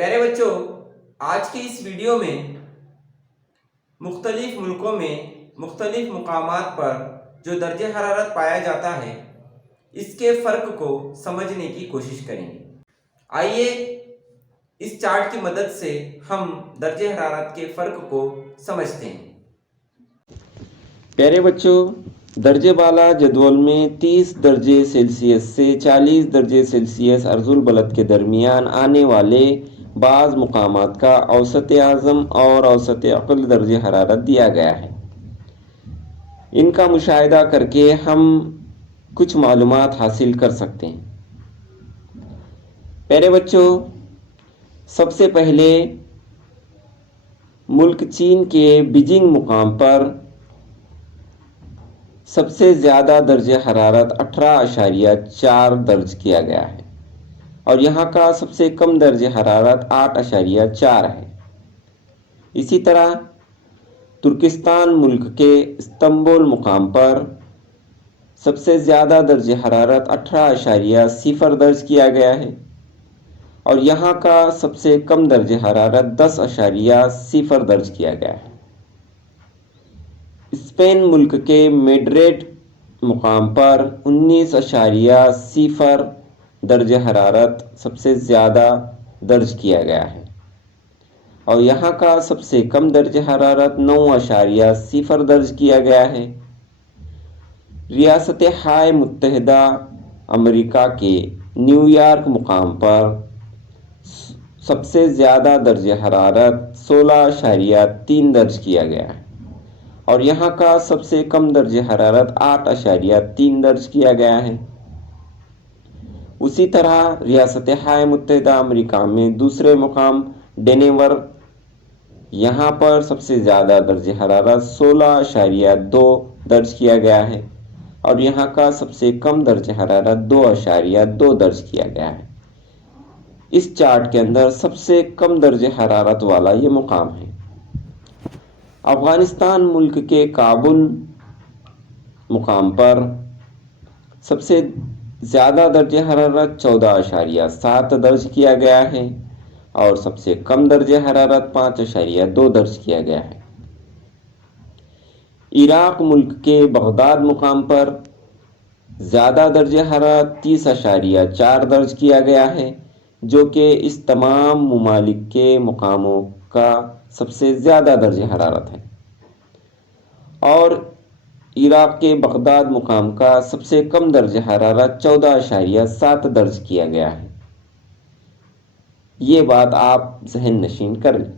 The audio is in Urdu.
پیارے بچوں، آج کی اس ویڈیو میں مختلف ملکوں میں مختلف مقامات پر جو درجہ حرارت پایا جاتا ہے اس کے فرق کو سمجھنے کی کوشش کریں گے۔ آئیے اس چارٹ کی مدد سے ہم درجہ حرارت کے فرق کو سمجھتے ہیں۔ پیارے بچوں، درجہ بالا جدول میں 30 درجے سیلسیس سے 40 درجے سیلسیس عرض البلد کے درمیان آنے والے بعض مقامات کا اوسط اعظم اور اوسط اقل درجہ حرارت دیا گیا ہے۔ ان کا مشاہدہ کر کے ہم کچھ معلومات حاصل کر سکتے ہیں۔ پیارے بچوں، سب سے پہلے ملک چین کے بیجنگ مقام پر سب سے زیادہ درجہ حرارت 18.4 درج کیا گیا ہے اور یہاں کا سب سے کم درجہ حرارت 8.4 ہے۔ اسی طرح ترکستان ملک کے استنبول مقام پر سب سے زیادہ درجہ حرارت 18.0 درج کیا گیا ہے اور یہاں کا سب سے کم درجہ حرارت 10.0 درج کیا گیا ہے۔ اسپین ملک کے میڈرڈ مقام پر 19.0 درجہ حرارت سب سے زیادہ درج کیا گیا ہے اور یہاں کا سب سے کم درجہ حرارت 9.0 درج کیا گیا ہے۔ ریاست ہائے متحدہ امریکہ کے نیو یارک مقام پر سب سے زیادہ درجہ حرارت 16.3 درج کیا گیا ہے اور یہاں کا سب سے کم درجہ حرارت 8.3 درج کیا گیا ہے۔ اسی طرح ریاست ہائے متحدہ امریکہ میں دوسرے مقام ڈینور، یہاں پر سب سے زیادہ درجہ حرارت 16.2 درج کیا گیا ہے اور یہاں کا سب سے کم درجہ حرارت 2.2 درج کیا گیا ہے۔ اس چارٹ کے اندر سب سے کم درجہ حرارت والا یہ مقام ہے۔ افغانستان ملک کے کابل مقام پر سب سے زیادہ درجہ حرارت 14.7 درج کیا گیا ہے اور سب سے کم درجہ حرارت 5.2 درج کیا گیا ہے۔ عراق ملک کے بغداد مقام پر زیادہ درجہ حرارت 30.4 درج کیا گیا ہے، جو کہ اس تمام ممالک کے مقاموں کا سب سے زیادہ درجہ حرارت ہے، اور عراق کے بغداد مقام کا سب سے کم درجہ حرارت 14.7 درج کیا گیا ہے۔ یہ بات آپ ذہن نشین کر لیں۔